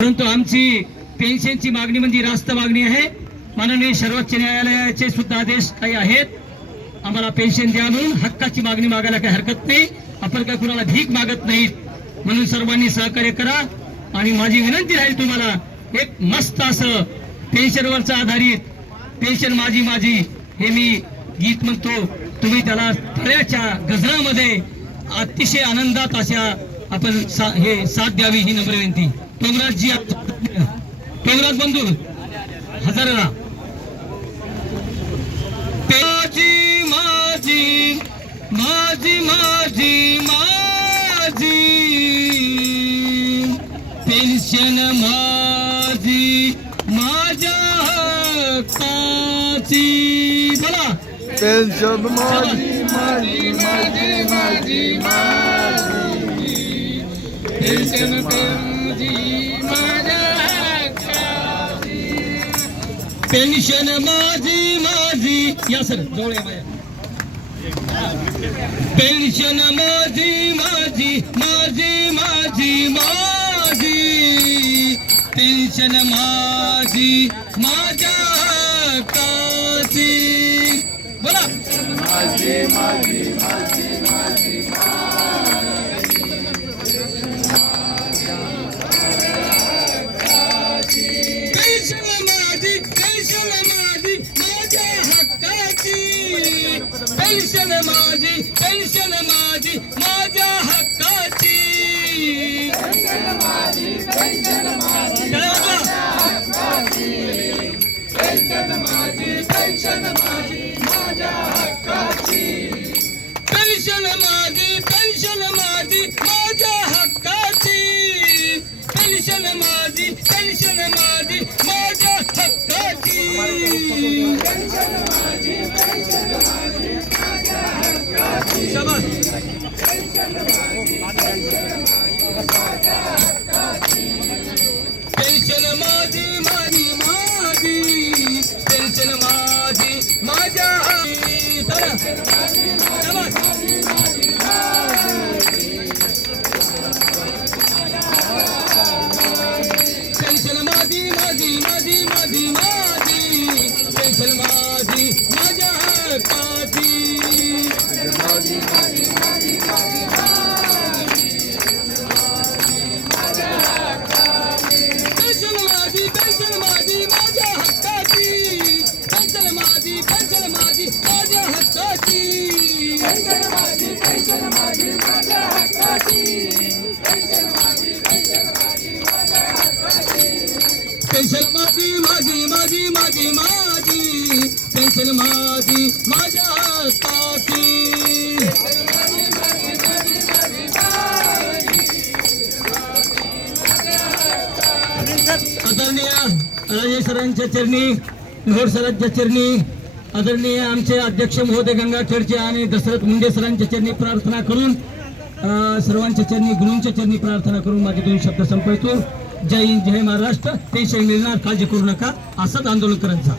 परंतु आमची पेन्शनची मागणी म्हणजे रास्त मागणी आहे. माननीय सर्वोच्च न्यायालयाचे सुद्धा आदेश काही आहेत. आम्हाला पेन्शन द्या म्हणून हक्काची मागणी मागायला काही हरकत नाही. आपण काही कुणाला भीक मागत नाहीत. म्हणून सर्वांनी सहकार्य करा. आणि माझी विनंती राहील तुम्हाला एक मस्त असं पेन्शनवरचं आधारित पेन्शन माझी माझी हे मी गीत म्हणतो. तुम्ही त्याला तळ्याच्या गजरामध्ये अतिशय आनंदात अशा आपण सा- हे साथ द्यावी ही नम्र विनंती. टोंगराजजी टोंगराज बंधू हजारा माझी माझी माझी माझी माझी पेन्शन माझी माझ्या हक्काची. बोला. पेन्शन माझी माझी माझी माझी पेन्शन माझी माझ्या पेन्शन माझी. माझी या सर जवळ माझ्या पेन्शन माझी माझी माझी माझी माझी. पेन्शन माझी माझ्या काची बोला. माझी माझी पेन्शन माझी पेन्शन माझी माझ्या हक्काची बरोबर. पेन्शन माझी पेन्शन पेन्शन माझी माझी माझी माझी माझी पेन्शन माझी माझ्या हक्काची आदरणीय राजे सरांच्या चरणी घोड सरांच्या चरणी आदरणीय आमचे अध्यक्ष महोदय गंगाखेडचे आणि दशरथ मुंडे सरांच्या चरणी प्रार्थना करून सर्वांच्या चरणी गुरूंच्या चरणी प्रार्थना करून माझे दोन शब्द संपवतो. जय हिंद जय महाराष्ट्र. पेन्शन मिळणार काळजी करू नका. असंच आंदोलन करायचं